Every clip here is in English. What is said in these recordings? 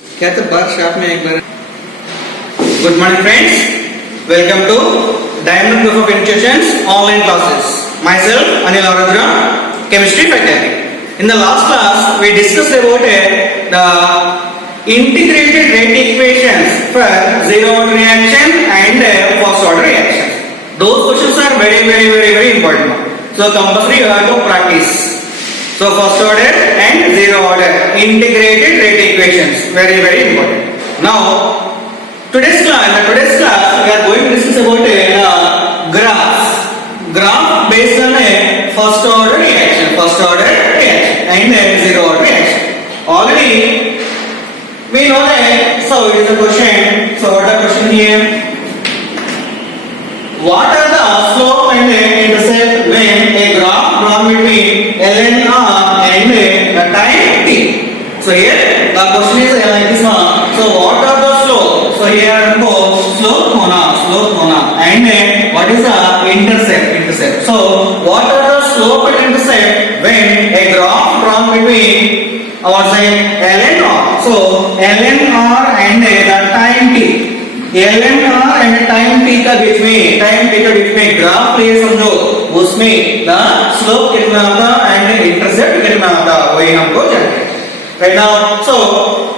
क्या तो बार शॉप में एक बार good morning friends, welcome to Diamond Group of Institutions online classes. Myself Anil Aradra, chemistry faculty. In the last class we discussed about the integrated rate equations for zero order reaction and first order reaction. Those questions are very important. So compulsory you have to practice. So first order and zero order integrated rate equations, very important. Now today's class we are going to discuss about graph based on a first order reaction and zero order reaction. Already we know that. So it is a question. So what are the question here? What are the slope and intercept when a graph drawn between ln r and the time t? So here the question is like this one. So what are the slope? So here slope होना and what is the intercept? So what are the slope and intercept when a graph drawn between ln r? So ln r and the time t. ln r and time t का बीच में graph ले समझो, उसमें the slope कितना आता and intercept कितना आता वही हमको जानना है. Right now, so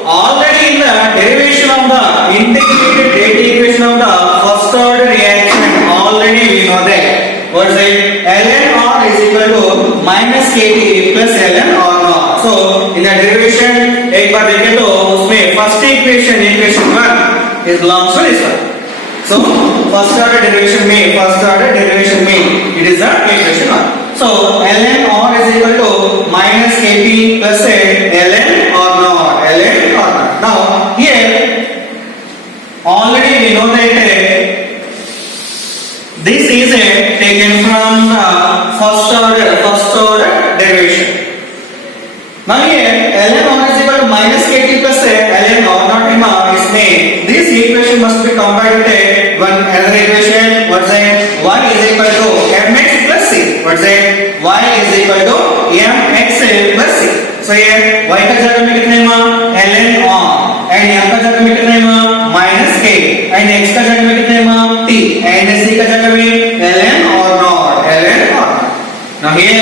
already in the derivation of the integrated rate equation of the first order reaction, already we know that what is it? ln r is equal to minus kt plus ln r naught. So in the derivation एक बार देखें तो उसमें first equation 1 is belongs to this one. So first order derivation में it is the equation 1. So ln r is equal to minus kt plus ln r naught. Now here already we know that this is taken from the first order derivation. Now here ln r is equal to minus kt plus ln r naught is made. This equation must be compared with one another equation. What is it? Y is equal to mx plus c. What is it? Y is equal to mx plus c. So here y का जगह में कितने में ln r and m का जगह में कितने में minus k and x का जगह में कितने में t and c का जगह में ln r naught. Now here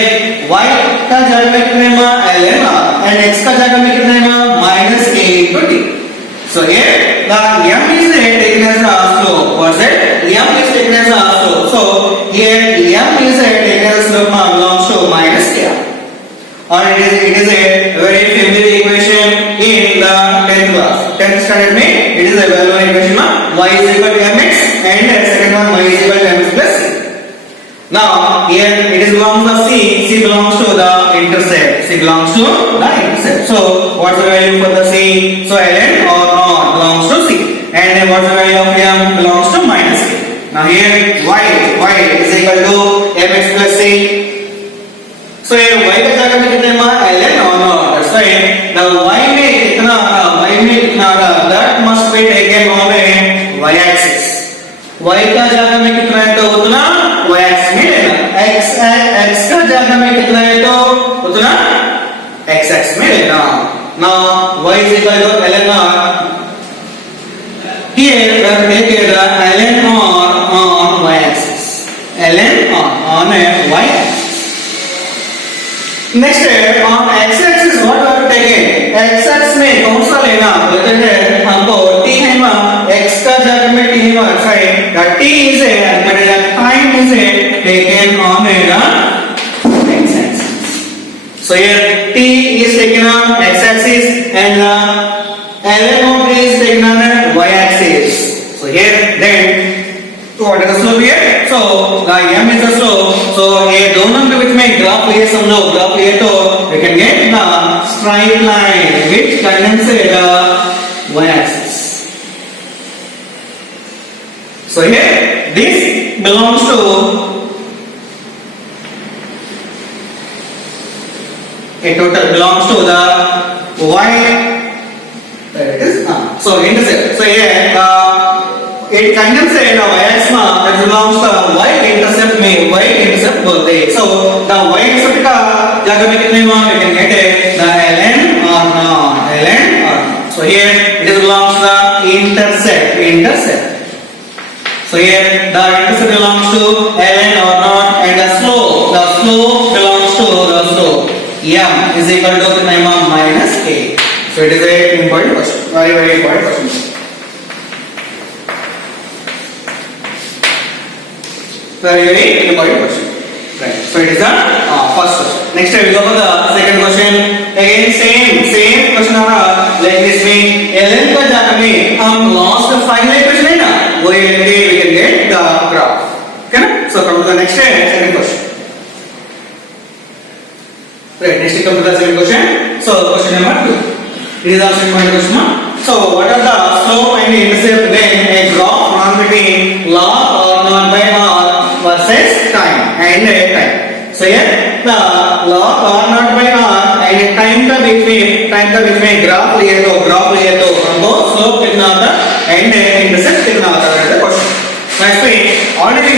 y का जगह में कितने में ln r and x का जगह में कितने में minus k into t. So here the m is taken as the slope. What is it? M is taken as the slope. So here m is taken as slope belongs to minus k. Or it is a very familiar equation in the 10th class. 10th standard में it is a well-known equation y is equal to mx and second one y is equal to mx plus c. Now here it is belongs to c belongs to the intercept. So what's the value for the c? So ln r naught belongs to c and what's the value of m belongs to minus k. Now here y is equal to mx plus c. So here y का जगह में कितने में ln r naught. That's why the y में कितना that must be taken on a y axis. y का जगह में कितना है तो उतना y axis में लेना. x का जगह में कितना है तो उतना x axis में लेना. Now y is equal to ln r. Here we are taking the ln r on y axis. ln r on a y axis. Next on x axis what we are taking? x axis में कौन सा लेना बोलते हैं हमको t है ना, x का जगह में t है ना. Right, the t is the time is taken on a x axis. So here t is taken on x axis and ln of t is taken on y axis. So here then what is the slope here? So the m is the slope. So ये दोनों के बीच में graph लिए समझो, graph लिए तो we can get the straight line which condenses the y axis. So here this belongs to the y. There it is. So intercept. So here it condenses the y axis that belongs to y intercept बोलते हैं. So the y intercept का जगह में कितने में we can get the ln r naught. So here intercept. So here the intercept belongs to ln or not, and the slope belongs to the slope. M is equal to minus k. So it is a important question, very important question. Very important question. Right. So it is the first question. Next we go for the second question. Again same question होगा. Let this mean ln का जाकर में हम last final equation है ना, वो we can get the graph. Okay ना? So come to the next second question. Right. Next we come to the second question. So question number 2. It is also important question. So what are the slope and intercept when a graph run between log or not by r versus time and time. So here the log r not by r and time का बीच में graph लिए तो हमको slope कितना आता and intercept कितना आता है the question. Next we already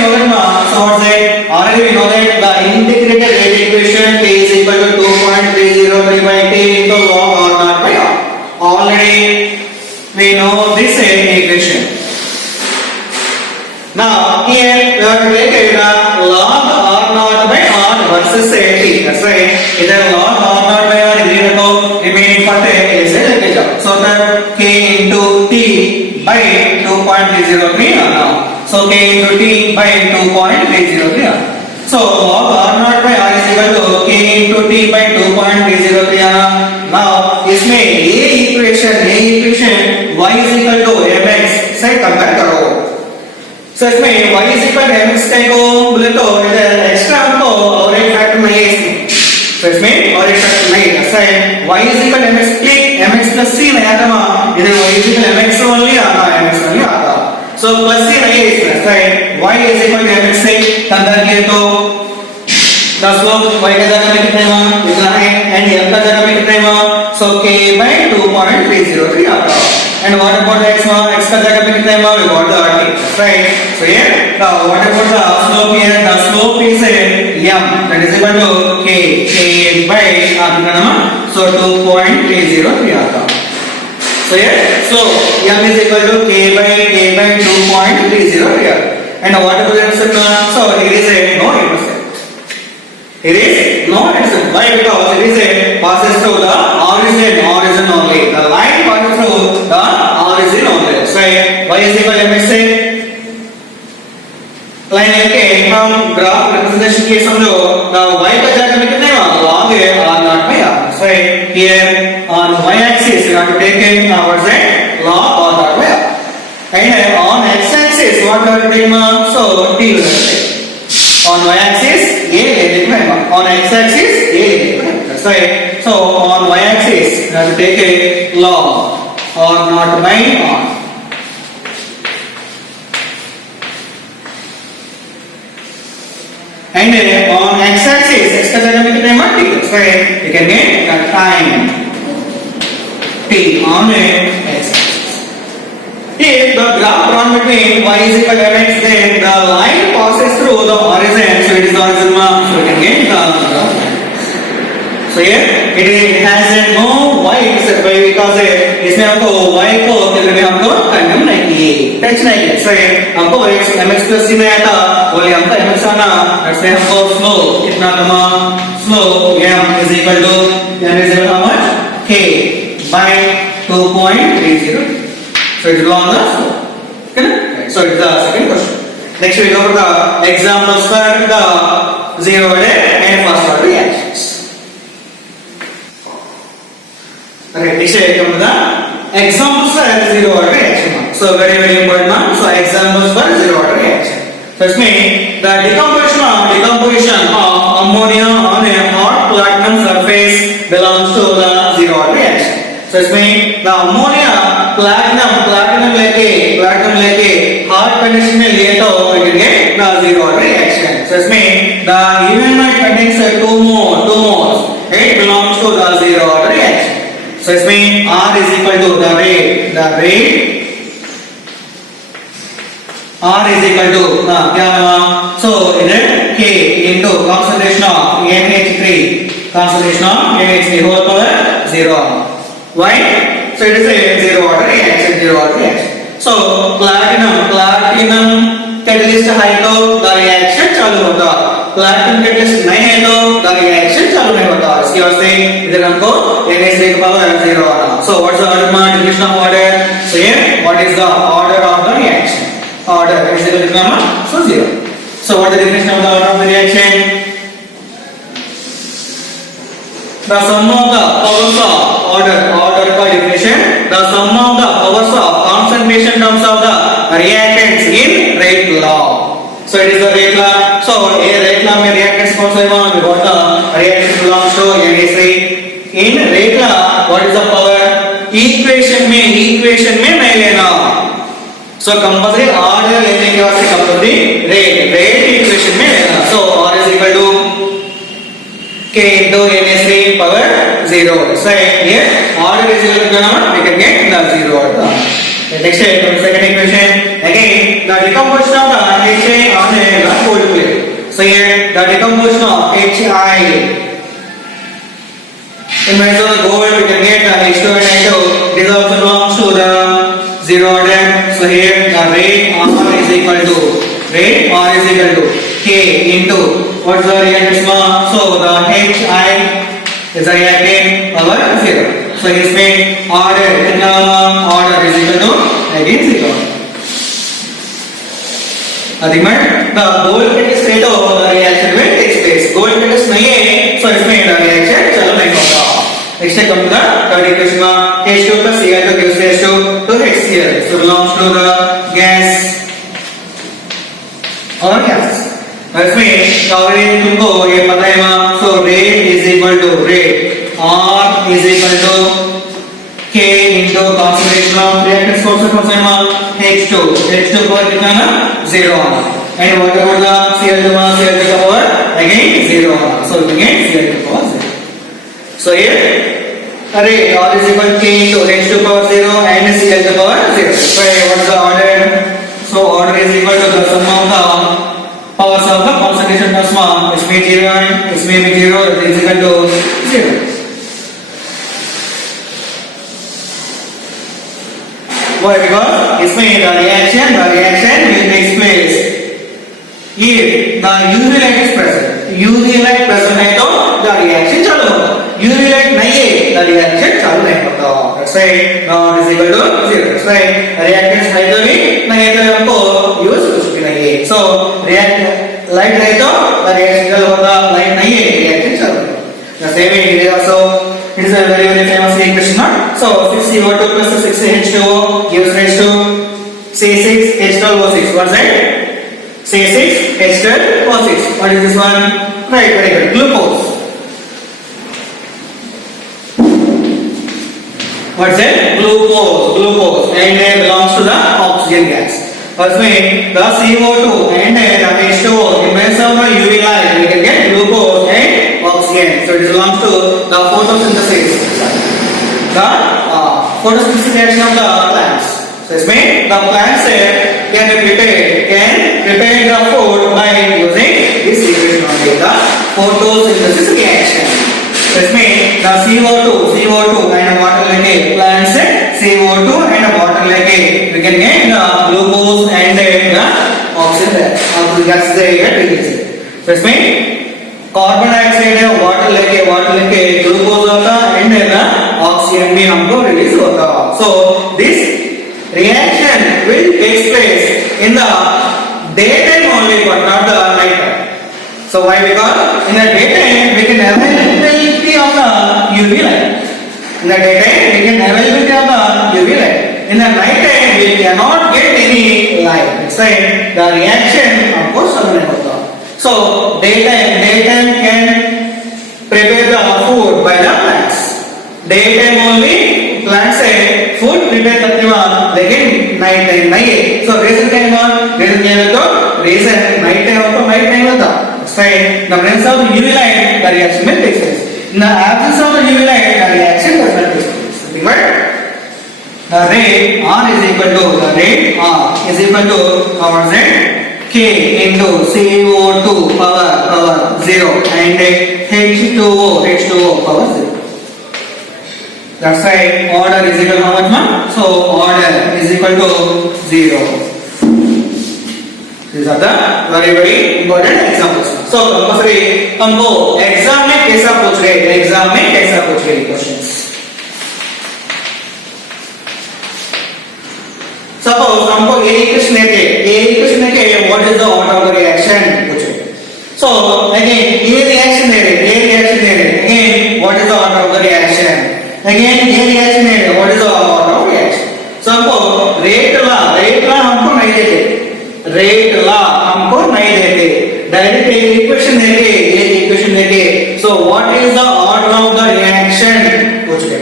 know that the integrated rate equation k is equal to 2.303 by t into log r not by r. Already we know this equation. Now here we are to take log r naught by r versus t. That's right. Either log r naught by r is equal to remaining part is a so that k into t by 2.303 now. So k into t by 2.303. So log r naught by r is equal to k into t by 2.303. Now इसमें ये equation y is equal to mx से compare करो. So इसमें y is equal to mx को बोले तो इधर extra हमको और एक फैक्टर नहीं है इसमें. So इसमें और एक फैक्टर नहीं है. ऐसा है y is equal to mx plus c नहीं आता ना, इधर y is equal to mx only आता. So plus c नहीं है इसमें. ऐसा है y is equal to mx से कंपेयर किए तो the slope y का जगह में कितना है इतना है and m का जगह में कितना है so k by 2.303 आता है. And what about x का जगह पे कितना है we got the rt, right? So here what about the slope here? The slope is m that is equal to k by कितना है so 2.303 आता. So here slope m is equal to k by 2.303. And what about the intercept? So it is a no intercept. It is no intercept. Why? Because it is a passes through the origin only. The line passes through the origin only. So y is equal to mx से line लेके हम graph representation के समझो the y का जगह में कितने log r naught by r. So here on y axis you have to take in what's it log r naught by r. And on x axis what we have to take so t will take. On y axis a लेने को on x axis a लेने को. That's right. So on y axis we have to take a log or not by r. And on x axis x का जगह में कितना है t. That's right. You can get the time t on x axis. If the graph drawn between y is equal to mx, then the line passes through the origin, so it is the origin mark, so we can get the graph. So here it has no y intercept because इसमें हमको y को किधर भी हमको condemn नहीं किए, touch नहीं किया. So हमको mx plus c में आया था, बोले हमको mx आना, इसमें हमको slope कितना कमा slope m is equal to how much k by 2.30. So it is on the slope. Okay? Right. So it is the second question. Next we go for the examples for the zero order and first order reactions. Okay, next we come to the examples for zero order reaction. So very important one. So examples for zero order reaction. First mean the decomposition of ammonia on a hot platinum surface belongs to the zero order reaction. So इसमें the ammonia platinum लेके hot condition में लिए तो we can get the zero order reaction. So इसमें the evenamide contains two moles. It belongs to the zero order reaction. So इसमें R is equal to the rate R is equal to क्या हुआ? So इधर K into concentration of NH3 whole power 0. Why? So it is a zero order reaction. So platinum catalyst है तो the reaction चालू होता, platinum catalyst नहीं है तो the reaction चालू नहीं होता. इसकी वजह से इधर हमको Na3 का power 0 आना. So what's the definition of order? So here what is the order of the reaction? Order is equal to gamma, so 0. So what is the definition of the order of the reaction? The sum of the powers of order का definition, the sum of the powers of concentration terms of the reactants in rate law. So it is the rate law. So a rate law में reactants कौन सा है? We got the reactants belongs to Na3. In rate law what is the power? Equation में नहीं लेना. So compulsory order लेने के बाद से compulsory rate equation में लेना. So R is equal to K into Na3 power 0. So here order is equal to what? We can get the 0 order. Next second equation. Again the decomposition of the HI on a gold plate. So here the decomposition of HI in place of the gold we can get the H2 and H2. This also belongs to the 0 order. So here the rate R is equal to K into what's the reactants form? So the HI is a reactant power 0. So his main order is equal to again 0. अधिकमण the gold catalyst state of the reaction will take place. Gold catalyst नहीं है, so इसमें the reaction चलो नहीं होगा. Next है कम का third equation में H2 plus Cl to gives H2 to HCl. So belongs to the gas or gases. इसमें ऑलरेडी तुमको ये पता है मां. So rate is equal to rate R is equal to K into concentration of reactants कौन सा है मां? H2 को कितना ना 0 आना. And what about the Cl2 का power again 0 आना. So again Cl2 power 0. So here array R is equal to K into H2 power 0 and Cl2 power 0. So what is the order? So order is equal to the sum of the powers of the concentration terms में इसमें 0 है, इसमें भी 0 is equal to 0. Why? Because इसमें the reaction will take place if the UV light is present. UV light present है तो the reaction चालू होगा. UV light नहीं है, the reaction चालू नहीं होता. That's why not is equal to 0. That's why reactants है तो भी नहीं है तो हमको use कुछ भी नहीं है. So light है तो the reaction चालू होगा. Light नहीं है, reaction चालू होगा. The same way it is also. It is a very famous equation. So 6CO2 plus 6H2O gives rise to C6H12O6. What's that? C6H12O6. What is this one? Right, very good. Glucose. What's that? Glucose. And it belongs to the oxygen gas. First way, the CO2 and the H2O in place of the UV light, we can get glucose and oxygen. So it belongs to the photosynthesis. The photosynthesis reaction of the plants. So it's made the plants can prepare the food by using this equation only, the photosynthesis reaction. So it's made the CO2 and water like plants CO2 and water like we can get the glucose and the oxygen gas they get released. So it's made carbon dioxide है water लेके glucose होता and ना oxygen भी हमको release होता. So this reaction will take place in the day time only but not the night time. So why? Because in the day time we can availability of the UV light. In the day time we can availability of the UV light. In the night time we can not get any light. So the reaction हमको समझ में होता. So daytime can prepare the food by the plants. Daytime only plants say food prepare करते हैं लेकिन night time नहीं है. So reason क्या है? reason night time हो तो night time होता. So the presence of UV light the reaction will take place. In the absence of the UV light the reaction does not take place. Right? The rate R is equal to our Z K into CO2 power 0 and H2O power 0. That's why order is equal to how much, man? So order is equal to 0. These are the very important examples. So compulsory हमको exam में कैसा पूछ रहे questions. Suppose हमको A equation है what is the order of the reaction पूछ रहे. So again A reaction है again what is the order of the reaction. Again A reaction है what is the order of reaction. So हमको rate ला हमको नहीं देते. Rate ला हमको नहीं देते. डायरेक्ट एक इक्वेशन देंगे. So what is the order of the reaction पूछ रहे.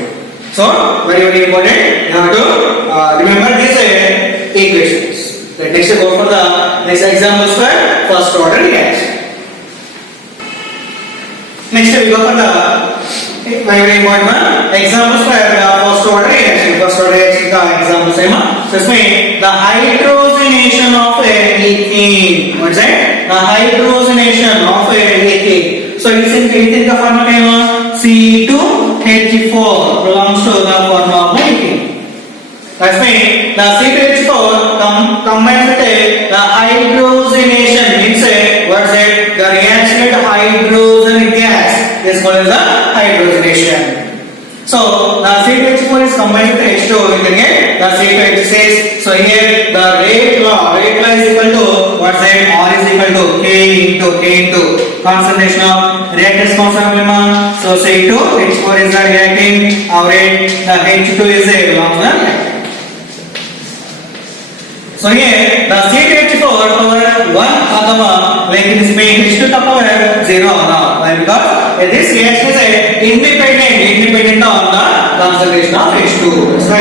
So very important, you have to remember this equations. Next go for the next examples for first order reaction. Next we go for the very important examples for first order reaction. First order reaction का example है ना. So इसमें the hydrogenation of ethene. What is it? The hydrogenation of ethene. So ethene का formula क्या है? C2H4 belongs to the formula of ethene. इसमें the C2H4 combines with the hydrogenation means what is it? The reaction with hydrogen gas is called as the hydrogenation. So the C2H4 is combined with H2, you can get the C2H6. So here the rate law is equal to what's it? R is equal to K into concentration of reactants constant. So C2H4 is the reacting, our rate the H2 is a belongs to the reactant. So here the C2H4 power 1 अथवा लेकिन इसमें H2 का power 0 आना. Why? Because this reaction is independent on the concentration of H2. So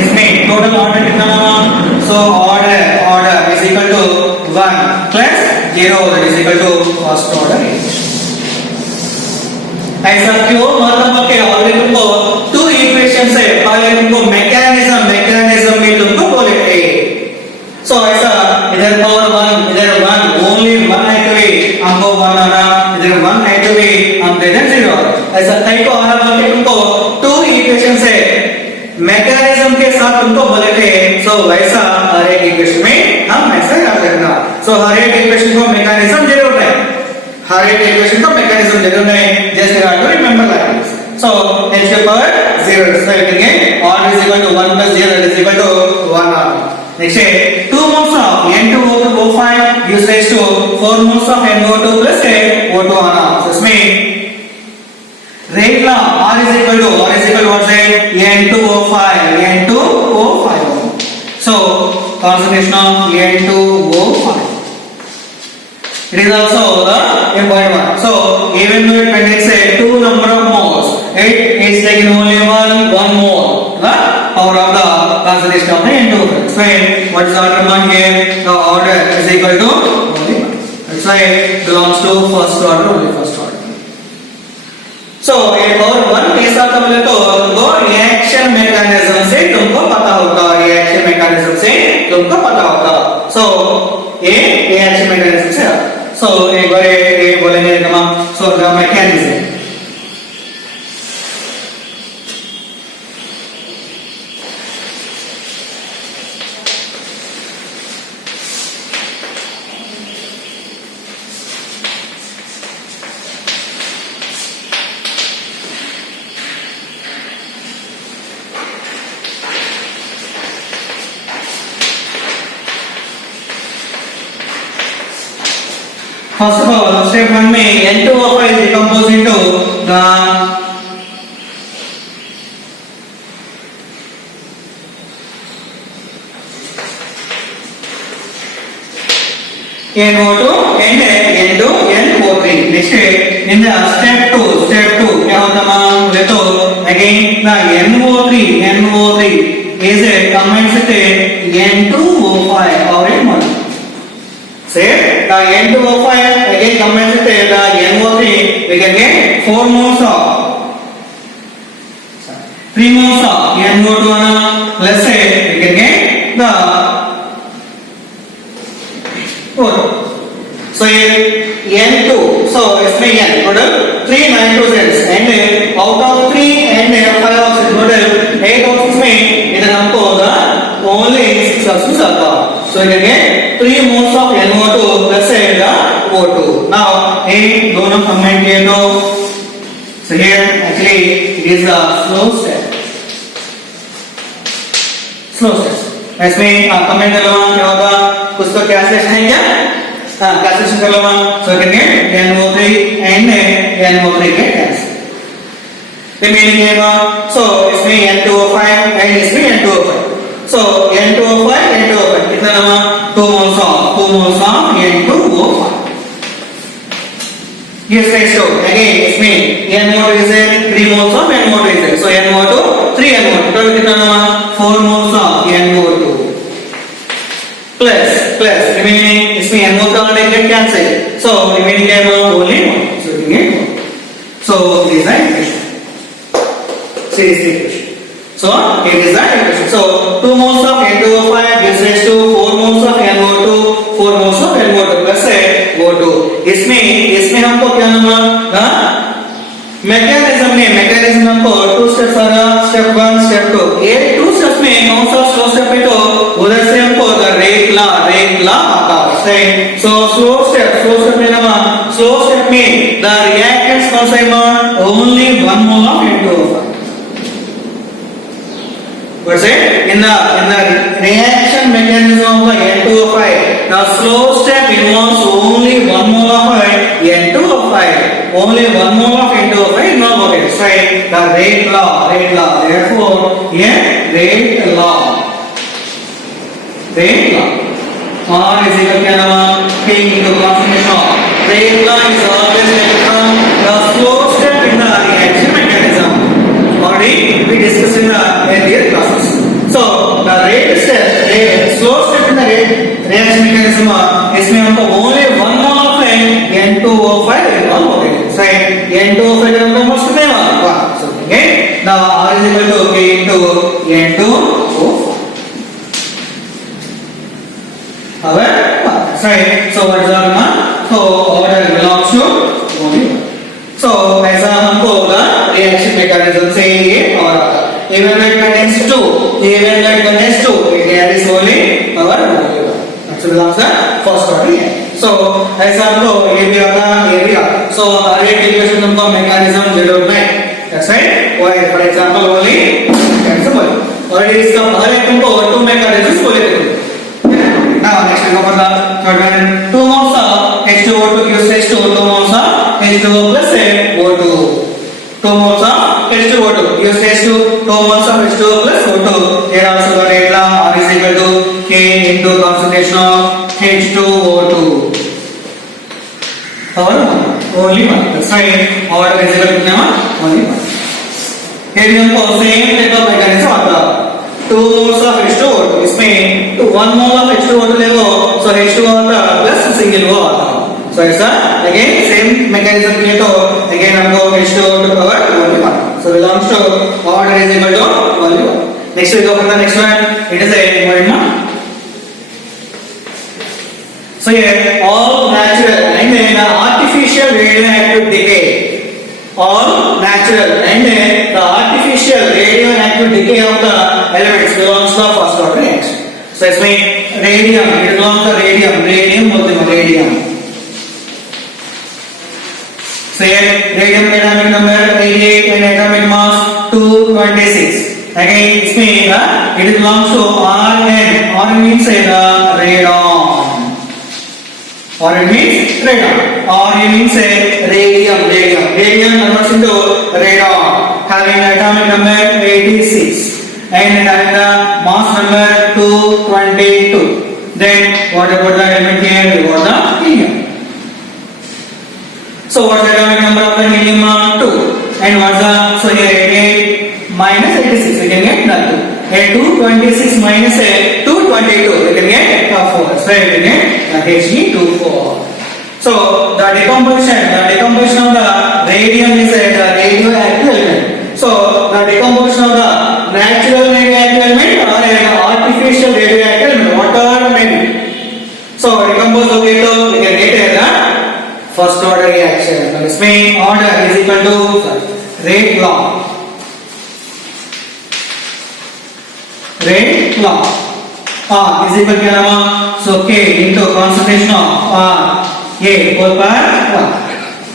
इसमें total order कितना होगा? So order is equal to 1 plus 0 that is equal to first order reaction. ऐसा क्यों? मतलब कि ऑलरेडी तुमको 2 इक्वेशंस है और तुमको मैकेनिज्म में तुमको बोले थे. So ऐसा इधर पावर 1 इधर 1 only 1 है तो भी हमको 1 आना, इधर 1 है तो भी हमको इधर 0 आना. ऐसा कहीं को आना बोलते तुमको 2 इक्वेशंस है मैकेनिज्म के साथ तुमको बोले थे. सो वैसा हर एक इक्वेशन में हम ऐसा याद रखना. सो हर एक इक्वेशन को मैकेनिज्म जरूर है. Just you have to remember like this. So h to power 0. So you can get r is equal to 1 plus 0 that is equal to 1 r. Next है 2 moles of N2O5 gives rise to 4 moles of NO2 plus O2 आना. So इसमें rate law R is equal to what say N2O5. So concentration of N2O5. It is also the important one. So even though it contains 2 number of moles, it is taken only one mole. The power of the concentration of the N2. So what is the order among here? The order is equal to only 1. That's why it belongs to first order. So ये power 1 कैसा था बोले तो तुमको reaction mechanism से तुमको पता होगा. So ये reaction mechanism से. So एक बार ये बोलेंगे कमा. So the mechanism. First of all, step 1 में N2O5 is decomposed into the NO2 and N2NO3. Next in the step 2 क्या होता है तो again the NO3 is combined with N2O5 or N1. Say the N2O5 again combines with the NO3, we can get 4 moles of 3 moles of NO2 plus say we can get the O2. So N2, so इसमें N total 3 nitrogens and out of 3 and 5 oxygen total now A दोनों combine किए तो so here actually it is a slow step. Slow step. इसमें combine कर लो क्या होगा कुछ तो कैंसलेशन है क्या कैंसलेशन कर लो so करेंगे NO3 and NO3 के कैंसिल remaining है so इसमें N2O5 and इसमें N2O5 so N2O5 कितना नामा 2 moles of N2O5 yes next to again इसमें N-motor is 3 moles of N-motor is so N-motor 3 N-motor तो कितना नामा 4 moles of N-motor plus remaining इसमें N-motor का get cancel so remaining है only so this is the equation series equation so it is the equation so 2 moles of N2O5 gives rise to 4 moles of NO2 4 moles of NO2 plus O2 इसमें हमको क्या नामा mechanism हमको 2 steps आ रहा step 1 step 2 ये 2 steps में कौन सा स्लो स्टेप है तो उधर से हमको रेट ला आता है so slow step में नामा slow step में the reactants कौन सा है only 1 mole of N2O5 what's it in the reaction mechanism of the N2O5 the slow step involves only 1 mole of N2O5 only 1 mole of N2O5 involved okay so the rate law therefore here rate law R is equal to K into concentration of rate law is always taken from the slow step in the reaction mechanism already we discussed in the earlier classes so the rate step slow step in the reaction mechanism इसमें हमको only 1 mole of N2O5 involved हो गए so N2O5 का हमको moles कितने हैं so okay now R is equal to K into N2O5 so what is our so order belongs to only so ऐसा हमको होगा reaction mechanism से ये और even when contains 2 it is only our molecule so belongs the first order so ऐसा हमको ये भी आता so rate equation हमको mechanism जरूर नहीं that's right why for example only mechanism already इसका पहले तुमको 2 mechanisms बोले थे now next we go for the third one 2 moles of H2O2 gives rise to 2 moles of H2O plus O2 2 moles of H2O2 gives rise to 2 moles of H2O plus O2 here also the rate law R is equal to K into concentration of H2O2 or only one that's right order is equal to only one here हमको same type of mechanism आता 2 moles of H2O2 इसमें 1 mole of H2O2 ले लो so H2O आता plus single O आता so ऐसा again same mechanism के लिए तो again हमको H2O2 power only one so belongs to order is equal to only one next we go for the next one it is a environment so here all natural and artificial radioactive decay all natural and the artificial radioactive decay of the elements belongs to the first order reaction so इसमें radium it belongs to radium बोलते हैं radium so here radium atomic number 88 and atomic mass 226 again इसमें it belongs to Rn means radon or it means radon or it means radium converts into radon having atomic number 86 and having the mass number 222 then what about the element here we got the helium so what's the atomic number of the helium 2 and what's the so here 88 minus 86 we can get that 226 minus 222 we can get 4 so we can get Hg24 so the decomposition of the radium is a radioactive element so the decomposition of the natural radioactive element or an artificial radioactive element whatever may be so decompose okay to we can get the first order reaction this means order is equal to rate law is equal to so K into concentration of A whole power 1.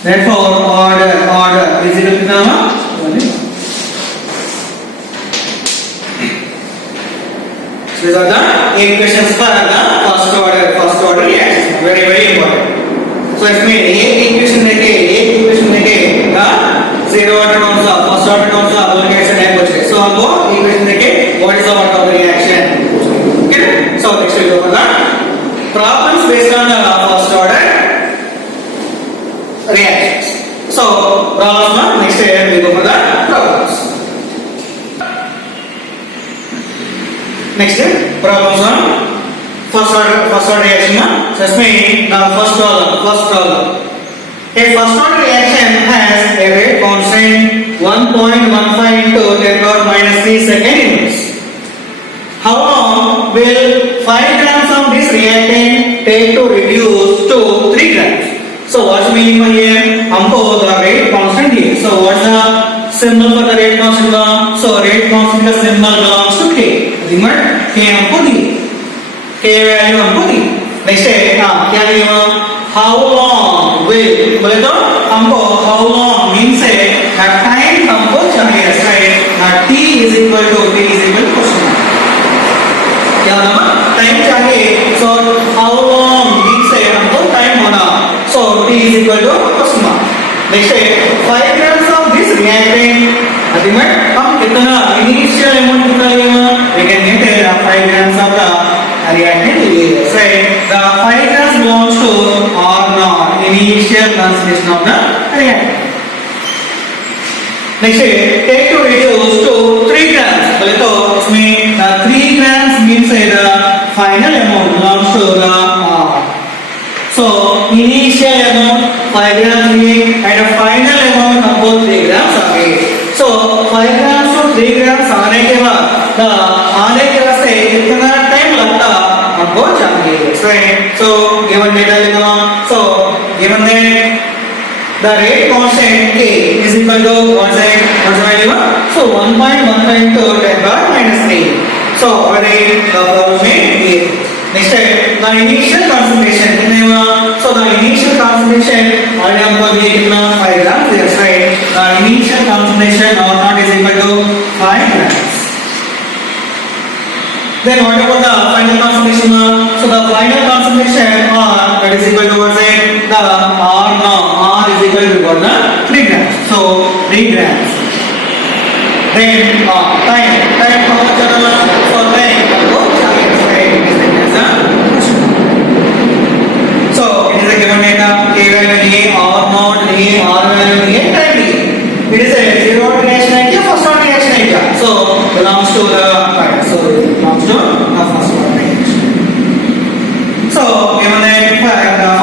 Therefore, order is equal to 1. So these are the equations for the first order reactions. Very important. So if we equation लेके zero order कौन सा, first order कौन सा, बोल के ऐसे नहीं पूछे. So हमको equation लेके what is the order of the reaction? Okay. So next we go for the problems based on the first order reactions. So problems one, next we go for the problems. Next problems one, first order reaction. So let's make the first problem. A first order reaction has a rate constant 1.15 into 10 power minus 3 second units. How long will 5 grams of this reactant take to reduce to 3 grams? So what's meaning by here? हमको the rate constant here. So what's the symbol for the rate constant? So rate constant का symbol belongs to K. Remember K हमको दी. K value हमको दी. Next है क्या दिया? How long will बोले तो हमको how long means है that time हमको चाहिए. Right? T is equal to question mark. क्या होगा? Time चाहिए. So how long means है हमको time होना. So T is equal to question mark. Next है 5 grams of this reactant. Ultimate हम कितना initial amount कितना लेगा? We can get 5 grams of the reactant. Say the 5 grams belongs to R naught, initial concentration of the reactant. Next take to reduce to 3 grams. बोले तो इसमें 3 grams means the final amount belongs to the R. So initial amount 5 grams and a final amount हमको 3 grams आ गए. So 5 grams to 3 grams आने के बाद से कितना टाइम लगता हमको चाहिए. So given data लिखना. So given that the rate constant K is equal to what's the value? So 1.15 into 10 power minus 3. So already the problem is next the initial concentration कितने हुआ? So the initial concentration already हमको दिए कितना 5 grams. That's right. The initial concentration or not is equal to 5 grams. Then what about the final concentration? So the final concentration R that is equal to what's it? The R now R is equal to what? 3 grams. So 3 grams. Then time how much? So time so it is a given data. K value R naught R value time. It is a zero order reaction idea, first order reaction idea. So belongs to the right. So it belongs to the first order reaction. So given that the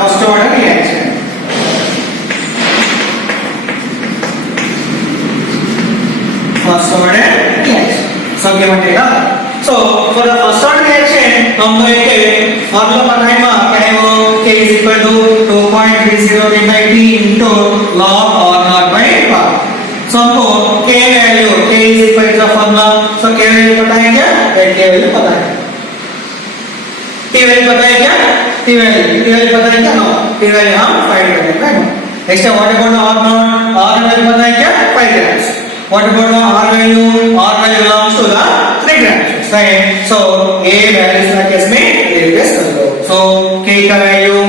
first order reaction. First order reaction. So given data. So for the first order reaction, हमको एक formula बताएगा क्या है वो K is equal to 2.30 by T into log R naught by R. So हमको K value K is equal to the formula. So K value पता है क्या? K value पता है. T value पता है क्या? T value पता है क्या? No. T value हम find करेंगे. Next what about the R naught? R value पता है क्या? 5 grams. What about the R value? R value belongs to the 3 grams. Right. So A value का केस में replace कर दो. So K का value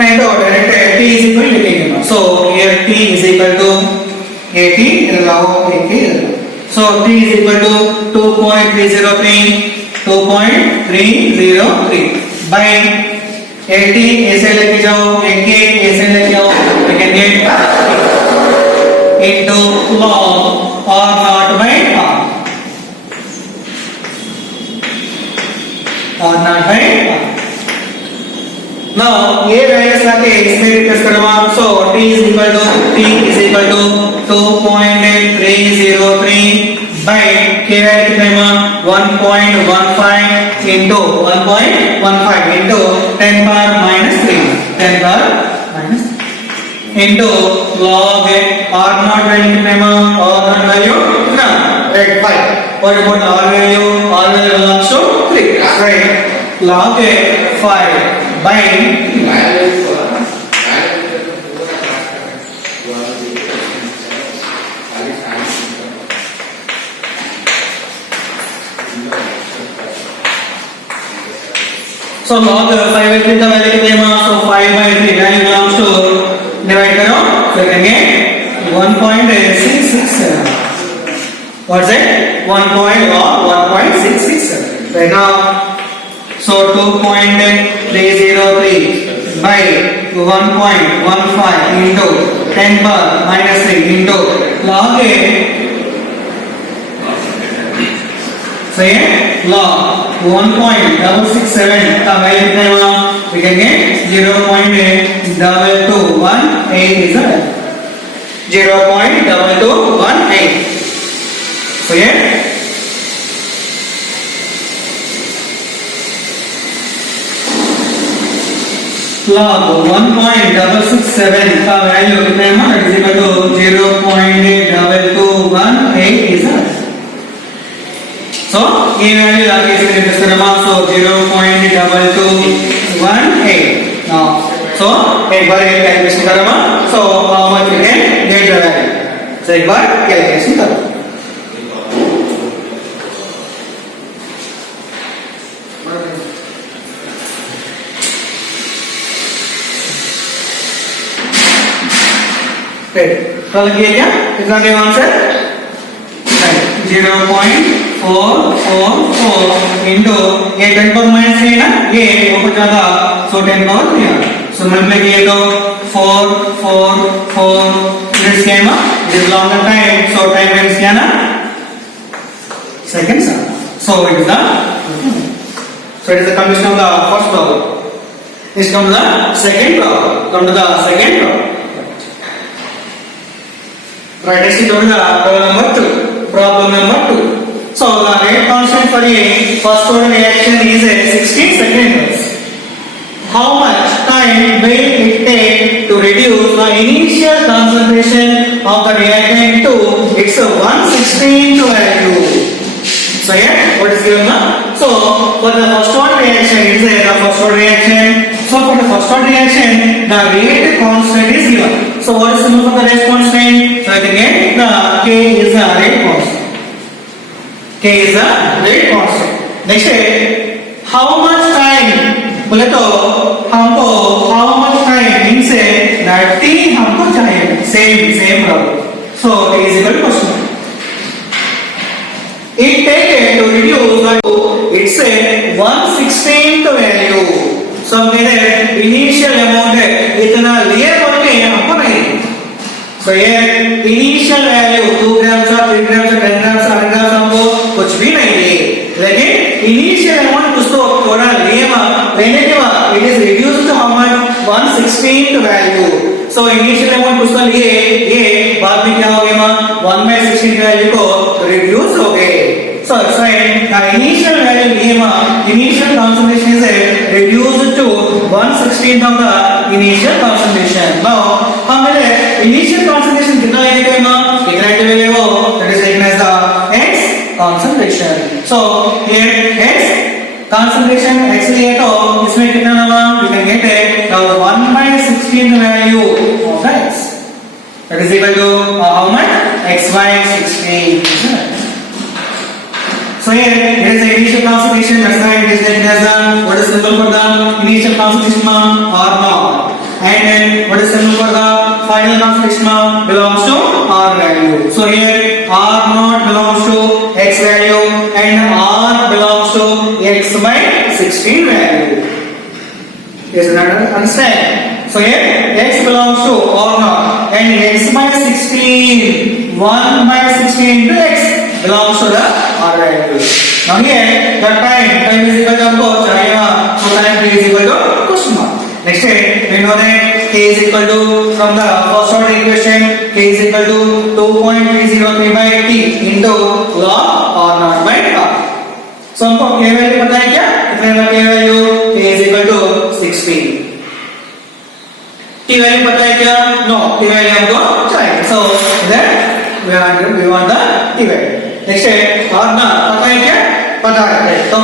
नहीं तो direct T is equal to लिखेंगे. So here T is equal to AT लगाओ AK. So T is equal to 2.303 by AT ऐसे लेके जाओ AK ऐसे लेके जाओ we can get into log R naught by R. R naught by R. Now ये values लाके इसमें replace करवा. So T is equal to 2.303 by K value कितने में 1.15 into 10 power minus 3 into log R naught value कितने में R naught value कितना 5. What about R value? R value belongs to 3. Right. Log 5 by So log 5 by 3 का value कितना है? So 5 by 3 value belongs to divide करो so you can get 1.667. What's it? 1.667. Right now, so 2.303 by 1.15 into 10 power minus 3 into log a. So here log 1.667 का value कितना है? We can get 0.2218 is the 0.2218. So here log 1.667 का value कितना है? That is equal to 0.2218 is the. So ये value लाके इसे discuss करेंगे. So 0.2218. Now so एक बार ये कैलकुलेशन करेंगे. So how much we can get the value? So एक बार कैलकुलेशन करो. कल किया क्या? कितना के आंसर? 0.444 into ये 10 power minus 3 ना, ये ऊपर जाता so 10 power 3 so मल्टीप्लाई किए तो 444 minutes क्या है? This longer time so time minutes क्या ना? Seconds. So it is the completion of the first problem. Let's come to the second problem. Come to the second problem. Right, let's go to the problem number 2. Problem number 2. So the rate constant for a first order reaction is 16 seconds. How much time will it take to reduce the initial concentration of the reactant to its 1/16 value? So here, what is given now? So for the first order reaction, it is the first order reaction. So for the first order reaction, the rate constant is given. So what is the symbol for the rate constant? So I can get the K is the rate constant. K is the rate constant. Next है, how much time? बोले तो हमको how much time means है that T हमको चाहिए same problem. So T is equal to question. It take to reduce it's a 1/16 value. So मेरे initial amount है इतना लिए बोल के हमको नहीं. So ये initial value 2 grams or 3 grams or 10 grams or 100 grams हमको कुछ भी नहीं है. लेकिन initial amount कुछ तो थोड़ा लिए लेने के बाद it is reduced to how much 1/16 value. So initial amount कुछ तो लिए ये बाद में क्या हो गया 1/16 value को reduce हो गए. So the initial value लिए initial concentration is reduced to 1/16 of the initial concentration. Now हमें initial concentration कितना लेने के कितना लेने वो that is taken as the X concentration. So here X concentration X लिया तो इसमें कितना होगा? We can get the 1/16 value of the X. That is equal to how much? X/16. So here it is the initial concentration. That's why it is taken as the what is symbol for the initial concentration? R naught. And then what is symbol for the final concentration? Belongs to R value. So here R naught belongs to X value and R belongs to X/16 value. Yes, understand? So here X belongs to R naught and X/16 1/16 into X belongs to the R value. Now here the time is equal to हमको चाहिए so time T is equal to question mark. Next we know that K is equal to from the first order equation K is equal to 2.303 by T into log R naught by R. So हमको K value पता है क्या? कितने का K value? K is equal to 16. T value पता है क्या? No, T value हमको चाहिए. So that we want the T value. Next है R naught पता है क्या? पता है. तो R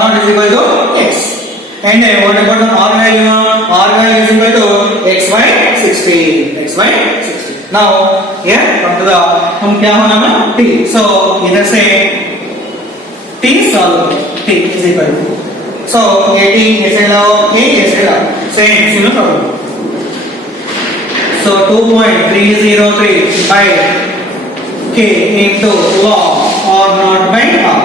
naught is equal to X. And what about the R value? R value is equal to X/16. X/16. Now here come to the हम क्या होना है? T. So इधर से T solve T is equal to. So 18 is allowed, A is allowed. Same similar problem. So 2.303 by K into log or not by R.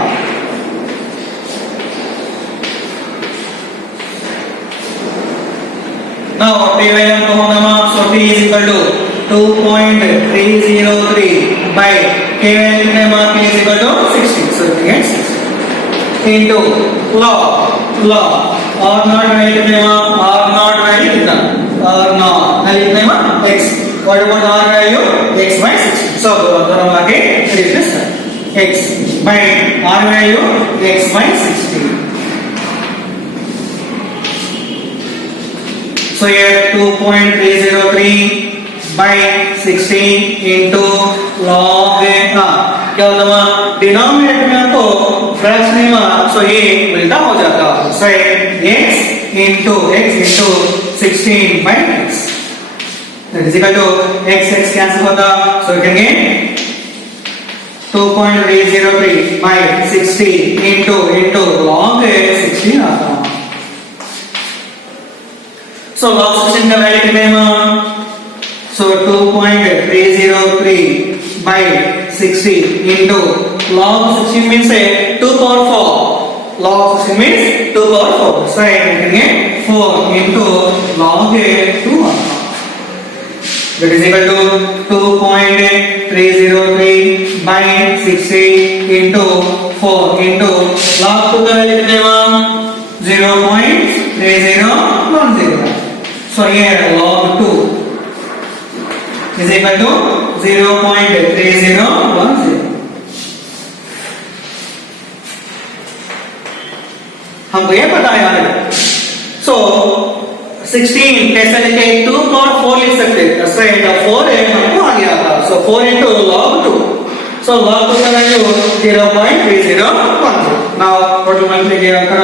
Now P value को होना so P is equal to 2.303 by K value कितने K is equal to 60. So it gets 60 into log or not value कितने R not value कितना R not value कितने X. What about R value? X by 60. So दोनों आगे replace X by R value X by 60. So here 2.303 by 16 into log क्या होता है denominator में आपको फ्रैक्शन में सो ये उल्टा हो जाता है सो x into 16 by x that is equal to x cancel होता so you can get 2.303 by 16 into log 16 आता है. So log 16 का वैल्यू कितने है? So 2.303 by 60 into log 16 means 2 power 4. Log 16 means 2 power 4. So I can get 4 into log 2. That is equal to 2.303 by 60 into 4 into log 2 का value कितने है? 0.3010. So here log 2 is equal to 0.3010. हमको ये पता है यार. So 16 कैसे लिखे 2 power 4 लिख सकते हैं. So 4 है हमको आ गया था. So 4 into log 2. So log 2 का वैल्यू 0.3010. Now टोटल मल्टीप्लाई करो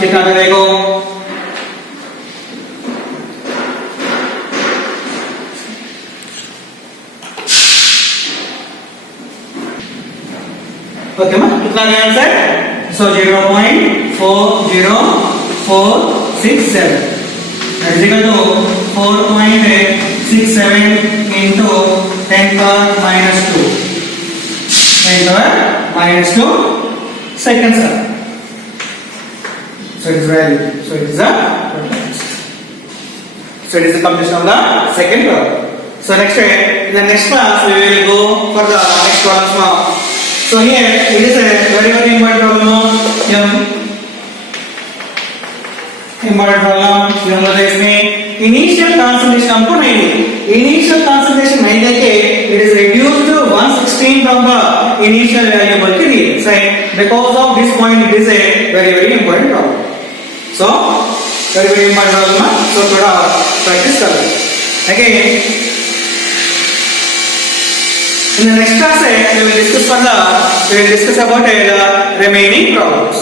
कितना बनेगा? ओके मा कितना है answer so 0.40467 that is equal to 4.67 into 10 power minus 2 10 power minus 2 seconds sir. So it is value so it is a so it is the completion of the second problem. So next in the next class we will go for the next problems now. So here it is a very important problem. Important problem. इसमें initial concentration हमको नहीं दी. Initial concentration नहीं देके it is reduced to 116 from the initial value बोल के दी. So because of this point it is a very important problem. So very important problem. So थोड़ा practice करो. Again. In the next class, we will discuss about the remaining problems.